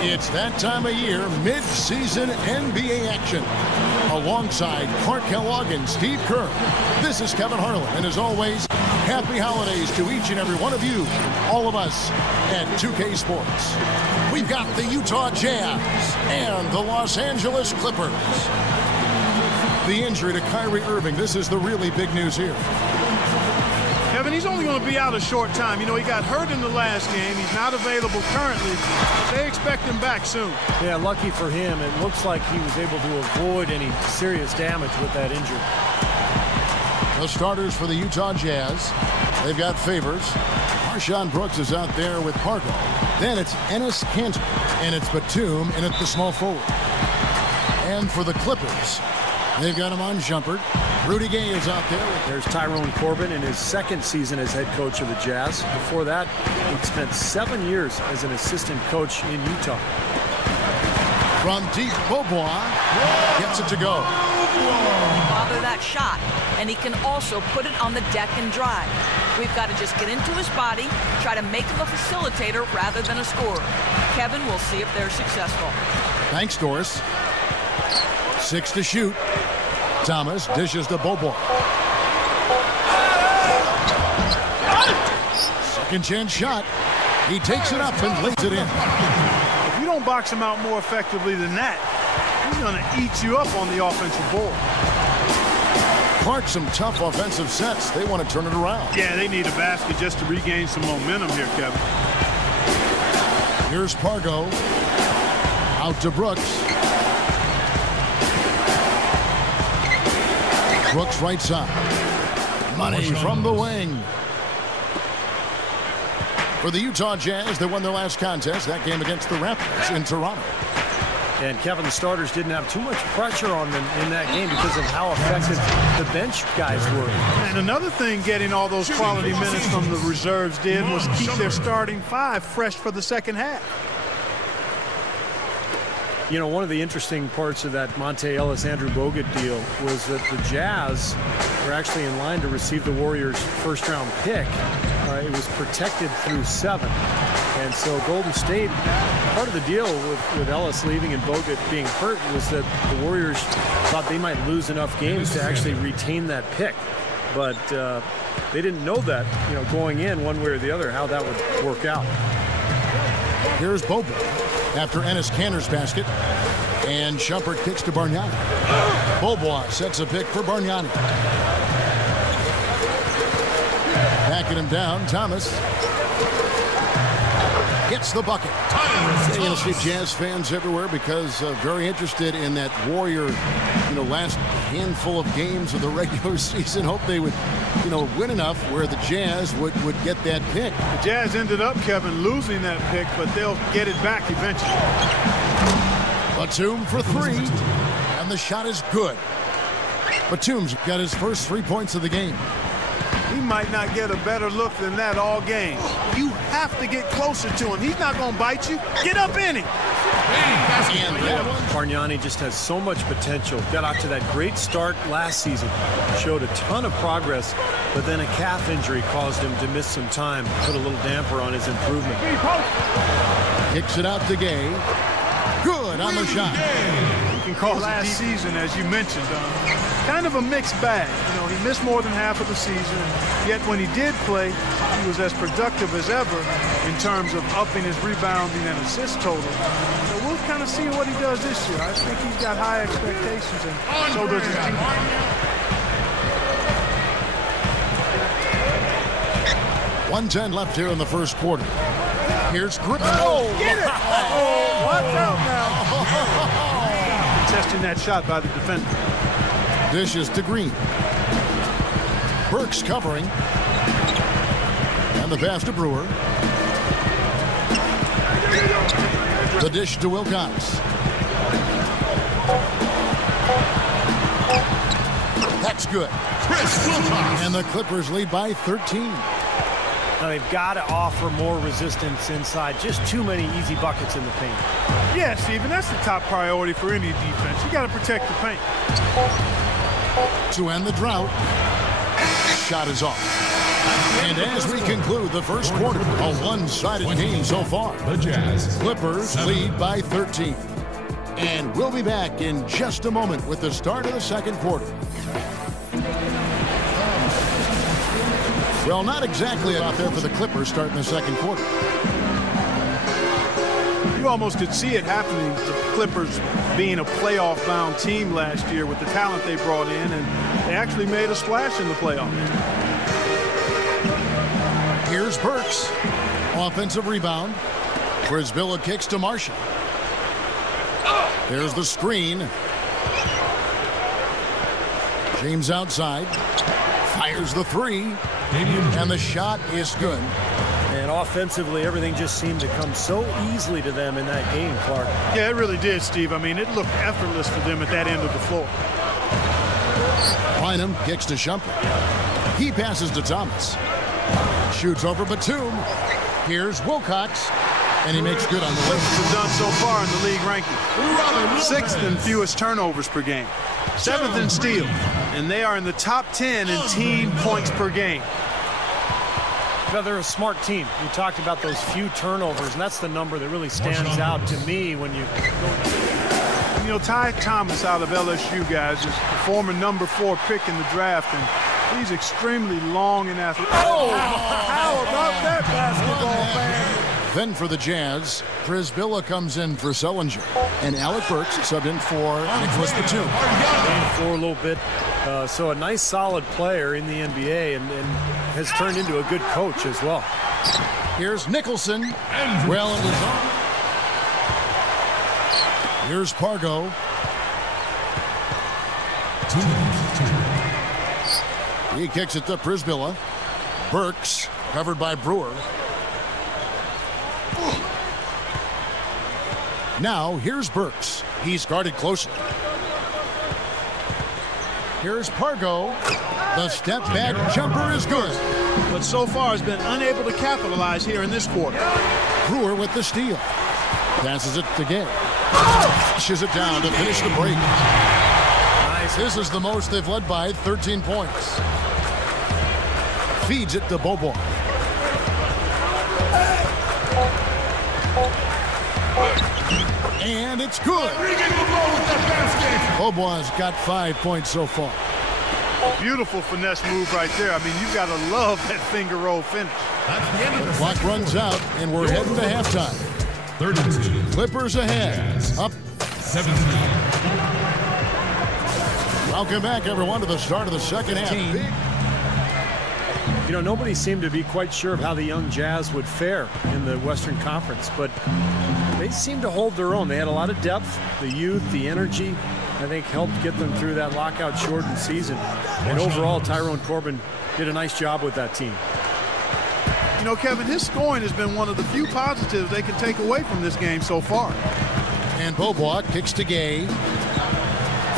It's that time of year, mid-season NBA action. Alongside Clark Kellogg and Steve Kerr, this is Kevin Harlan. And as always, happy holidays to each and every one of you, all of us at 2K Sports. We've got the Utah Jazz and the Los Angeles Clippers. The injury to Kyrie Irving, this is the really big news here. Kevin, he's only going to be out a short time. You know, he got hurt in the last game. He's not available currently. They expect him back soon. Yeah, lucky for him. It looks like he was able to avoid any serious damage with that injury. The starters for the Utah Jazz, they've got Favors. Marshawn Brooks is out there with Pargo. Then it's Enes Kanter, and it's Batum, and it's the small forward. And for the Clippers, they've got him on Shumpert. Rudy Gay is out there. There's Tyrone Corbin in his second season as head coach of the Jazz. Before that, he spent 7 years as an assistant coach in Utah. From deep, Beaubois gets it to go. Bother that shot, and he can also put it on the deck and drive. We've got to just get into his body, try to make him a facilitator rather than a scorer. Kevin, we'll see if they're successful. Thanks, Doris. 6 to shoot. Thomas dishes to Bobo. Second chance shot. He takes it up and lays it in. If you don't box him out more effectively than that, he's going to eat you up on the offensive board. Clark, some tough offensive sets. They want to turn it around. Yeah, they need a basket just to regain some momentum here, Kevin. Here's Pargo. Out to Brooks. Brooks right side. Money from the wing. For the Utah Jazz, they won their last contest, that game against the Raptors in Toronto. And Kevin, the starters didn't have too much pressure on them in that game because of how effective the bench guys were. And another thing getting all those quality minutes from the reserves did was keep their starting five fresh for the second half. You know, one of the interesting parts of that Monte Ellis-Andrew Bogut deal was that the Jazz were actually in line to receive the Warriors' first-round pick. It was protected through 7. And so Golden State, part of the deal with Ellis leaving and Bogut being hurt was that the Warriors thought they might lose enough games to actually retain that pick. But they didn't know that, you know, going in one way or the other, how that would work out. Here's Bogut after Enes Kanter's basket. And Shumpert kicks to Bargnani. Beaubois sets a pick for Bargnani. Backing him down, Thomas gets the bucket. You're going to see Jazz fans everywhere because very interested in that Warrior, last handful of games of the regular season. Hope they would, win enough where the Jazz would get that pick. The Jazz ended up, Kevin, losing that pick, but they'll get it back eventually. Batum for 3, and the shot is good. Batum's got his first 3 points of the game. He might not get a better look than that all game. You have to get closer to him. He's not going to bite you. Get up in him. Bargnani just has so much potential. Got out to that great start last season. Showed a ton of progress, but then a calf injury caused him to miss some time. Put a little damper on his improvement. Kicks it out to Gay. Good on the shot. You can call last season, as you mentioned, kind of a mixed bag. He missed more than half of the season, yet when he did play, he was as productive as ever in terms of upping his rebounding and assist total. So we'll kind of see what he does this year. I think he's got high expectations, and so does his team. 1:10 left here in the first quarter. Here's Griffin. Oh, get it! Oh, watch out now. Contesting that shot by the defender. Dishes to Green. Burks covering. And the pass to Brewer. The dish to Wilcox. That's good. And the Clippers lead by 13. Now they've got to offer more resistance inside. Just too many easy buckets in the paint. Yeah, Steven, that's the top priority for any defense. You got to protect the paint. To end the drought. Shot is off. And as we conclude the first quarter, a one-sided game so far. The Jazz. Clippers lead by 13. And we'll be back in just a moment with the start of the second quarter. Well, not exactly out there for the Clippers starting the second quarter. You almost could see it happening. The Clippers being a playoff-bound team last year with the talent they brought in, and they actually made a splash in the playoffs. Here's Burks. Offensive rebound. Brisbilla kicks to Marshall. There's the screen. James outside. Fires the three. And the shot is good. And offensively, everything just seemed to come so easily to them in that game, Clark. Yeah, it really did, Steve. I mean, it looked effortless for them at that end of the floor. Bynum kicks to Shumpert. He passes to Thomas. Shoots over Batum. Here's Wilcox. And he makes good on the Clippers have done so far in the league ranking. 6th in fewest turnovers per game. 7th in steals. And they are in the top 10 in team points per game. Well, they're a smart team. You talked about those few turnovers, and that's the number that really stands out to me when you go. You know, Ty Thomas out of LSU, guys, is the former number 4 pick in the draft, and he's extremely long and athletic. Oh, how about that basketball fan? Then for the Jazz, Brisbilla comes in for Sullinger. And Alec Burks subbed in for Nicholas Batum. For a little bit. So a nice, solid player in the NBA and has turned into a good coach as well. Here's Nicholson. Well, it was on. Here's Pargo. He kicks it to Brisbilla. Burks covered by Brewer. Now, here's Burks. He's guarded closely. Here's Pargo. The step-back jumper is good. But so far has been unable to capitalize here in this quarter. Brewer with the steal. Passes it to Gay. Pushes it down to finish the break. Nice. This is the most they've led by 13 points. Feeds it to Bobo. And it's good. Bobo's got 5 points so far. Beautiful finesse move right there. I mean, you got to love that finger roll finish. That's the end of the clock runs out, and we're heading to halftime. 32. Clippers ahead. Jazz. Up 17. Welcome back, everyone, to the start of the second half. You know, nobody seemed to be quite sure of how the young Jazz would fare in the Western Conference, but they seemed to hold their own. They had a lot of depth, the youth, the energy, I think helped get them through that lockout-shortened season. And overall, Tyrone Corbin did a nice job with that team. You know, Kevin, his scoring has been one of the few positives they can take away from this game so far. And Bobois kicks to Gay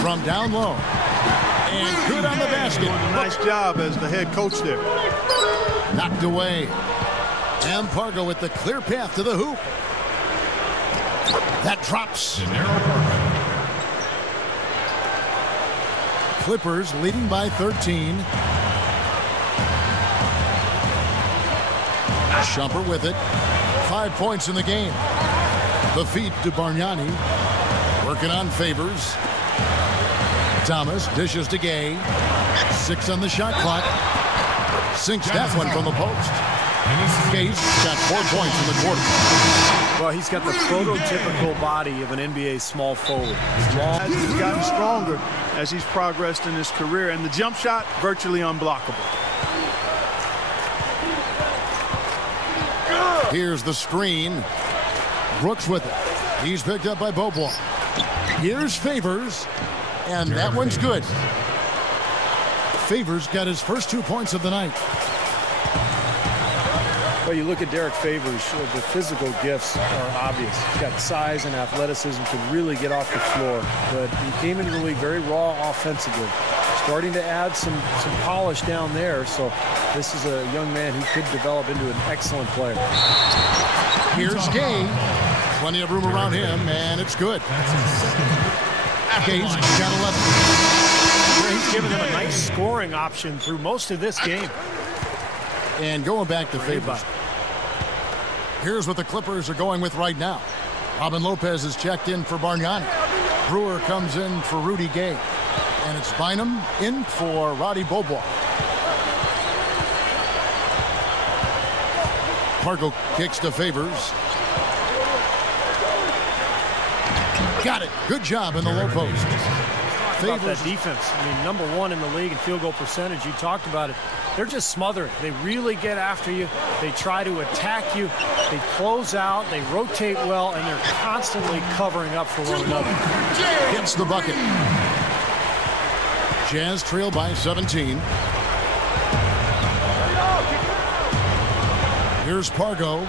from down low. And good on the basket. Doing a nice job as the head coach there. Knocked away. And Pargo with the clear path to the hoop. That drops. Clippers leading by 13. Shumpert with it. 5 points in the game. The feed to Bargnani. Working on Favors. Thomas dishes to Gay. 6 on the shot clock. Sinks that one from the post. Gay's got 4 points in the quarter. Well, he's got the prototypical body of an NBA small forward. He's gotten stronger as he's progressed in his career, and the jump shot virtually unblockable. Here's the screen. Brooks with it. He's picked up by Bobois. Here's Favors. And that one's good. Favors got his first 2 points of the night. Well, you look at Derek Favors, the physical gifts are obvious. He's got size and athleticism, can really get off the floor. But he came into the league very raw offensively. Starting to add some polish down there. So this is a young man who could develop into an excellent player. Here's Gay. Plenty of room around him, and it's good. Gay's got 11. He's given them a nice scoring option through most of this game. And going back to Favors. Here's what the Clippers are going with right now. Robin Lopez is checked in for Bargnani. Brewer comes in for Rudy Gay. And it's Bynum in for Roddy Beaubois. Pargo kicks to Favors. Got it. Good job in the low post. About that defense. I mean, #1 in the league in field goal percentage. You talked about it. They're just smothering. They really get after you. They try to attack you. They close out. They rotate well, and they're constantly covering up for one another. Hits the bucket. Jazz trail by 17. Here's Pargo.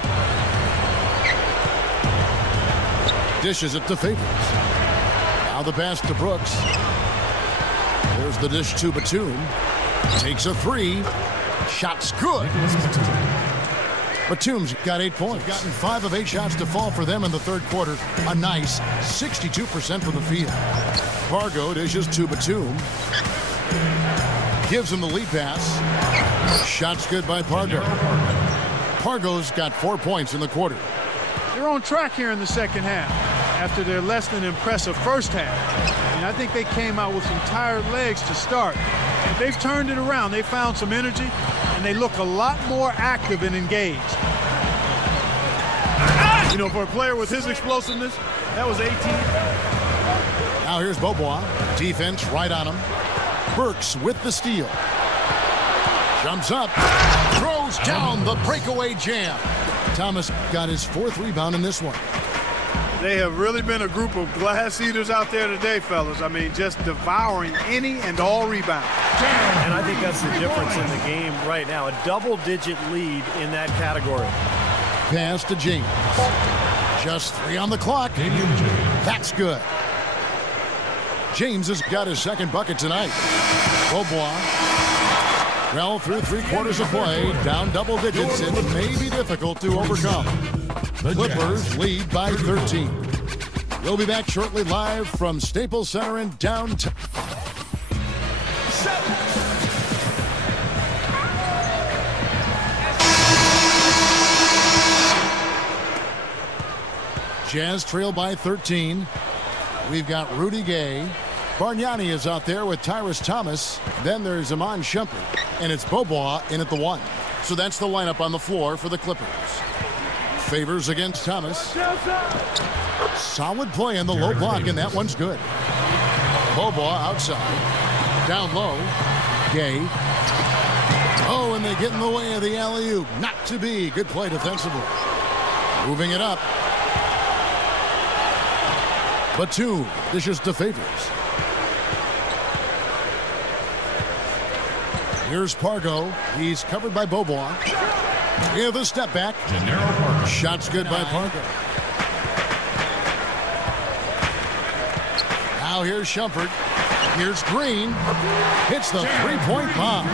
Dishes it to Favors. Now the pass to Brooks. There's the dish to Batum. Takes a 3. Shot's good. Batum's got 8 points. Gotten 5 of 8 shots to fall for them in the third quarter. A nice 62% from the field. Pargo dishes to Batum. Gives him the lead pass. Shot's good by Pargo. Pargo's got 4 points in the quarter. They're on track here in the second half after their less than impressive first half. And I think they came out with some tired legs to start. But they've turned it around. They found some energy, and they look a lot more active and engaged. You know, for a player with his explosiveness, that was 18. Now here's Beaubois. Defense right on him. Burks with the steal. Jumps up. Throws down the breakaway jam. Thomas got his 4th rebound in this one. They have really been a group of glass eaters out there today, fellas. I mean, just devouring any and all rebounds. And I think that's the difference in the game right now. A double-digit lead in that category. Pass to James. Just 3 on the clock. That's good. James has got his 2nd bucket tonight. Beaubois. Well, through 3 quarters of play, down double digits, it may be difficult to overcome. The Clippers lead by 13. We'll be back shortly live from Staples Center in downtown. Jazz trail by 13. We've got Rudy Gay. Bargnani is out there with Tyrus Thomas. Then there's Iman Shumpert. And it's Beaubois in at the 1. So that's the lineup on the floor for the Clippers. Favors against Thomas. Solid play in the low block, and that one's good. Beaubois outside. Down low. Gay. Oh, and they get in the way of the alley-oop. Not to be. Good play defensively. Moving it up. Batum dishes to Favors. Here's Pargo. He's covered by Beaubois. With a step back. Shot's good by Pargo. Now here's Shumpert. Here's Green. Hits the 3-point bomb.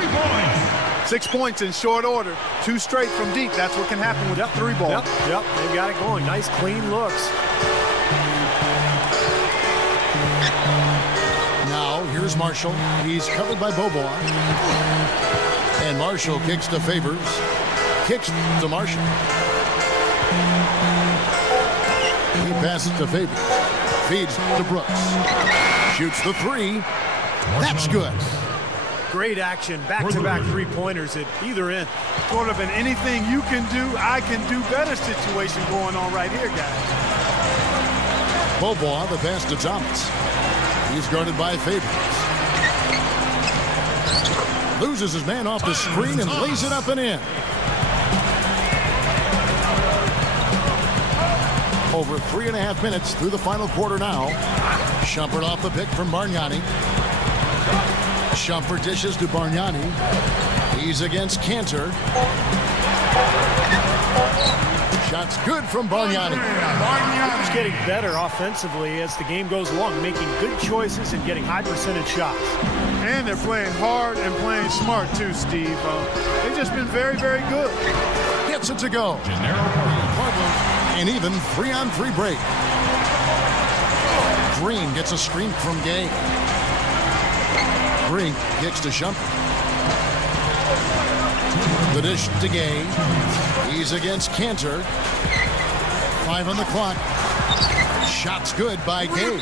6 points in short order. 2 straight from deep. That's what can happen with the 3 ball. Yep, they've got it going. Nice, clean looks. Now here's Marshall. He's covered by Beaubois. And Marshall kicks to Favors. Kicks to Marshall. He passes to Favors. Feeds to Brooks. Shoots the 3. That's good. Great action. Back-to-back 3-pointers at either end. Sort of an anything you can do, I can do better situation going on right here, guys. Beaubois, the pass to Thomas. He's guarded by Favors. Loses his man off the screen and lays it up and in. Over 3.5 minutes through the final quarter now. Shumpert off the pick from Bargnani. Shumpert dishes to Bargnani. He's against Cantor. Shot's good from Bargnani. He's getting better offensively as the game goes along, making good choices and getting high percentage shots. And they're playing hard and playing smart too, Steve. They've just been very, very good. Gets it to go. An even 3-on-3 break. Green gets a screen from Gay. Green kicks to Shumpert. The dish to Gay. He's against Cantor. 5 on the clock. Shot's good by Gay.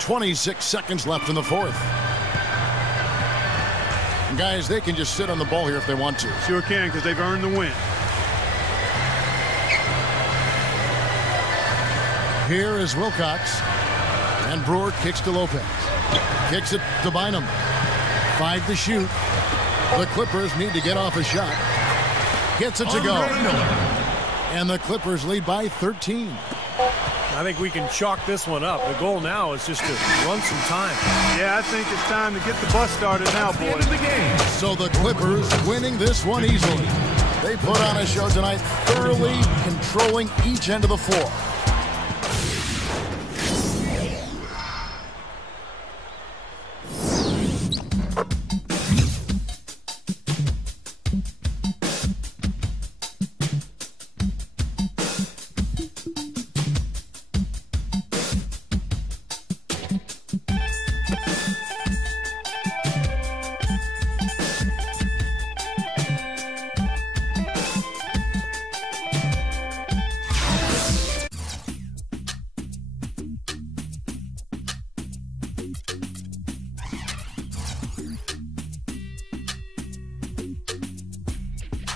26 seconds left in the fourth. And guys, they can just sit on the ball here if they want to. Sure can, because they've earned the win. Here is Wilcox. And Brewer kicks to Lopez. Kicks it to Bynum. 5 to shoot. The Clippers need to get off a shot. Gets it to go. And the Clippers lead by 13. I think we can chalk this one up. The goal now is just to run some time. Yeah, I think it's time to get the bus started now, boys. So the Clippers winning this one easily. They put on a show tonight, thoroughly controlling each end of the floor.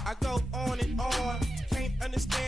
I go on and on, can't understand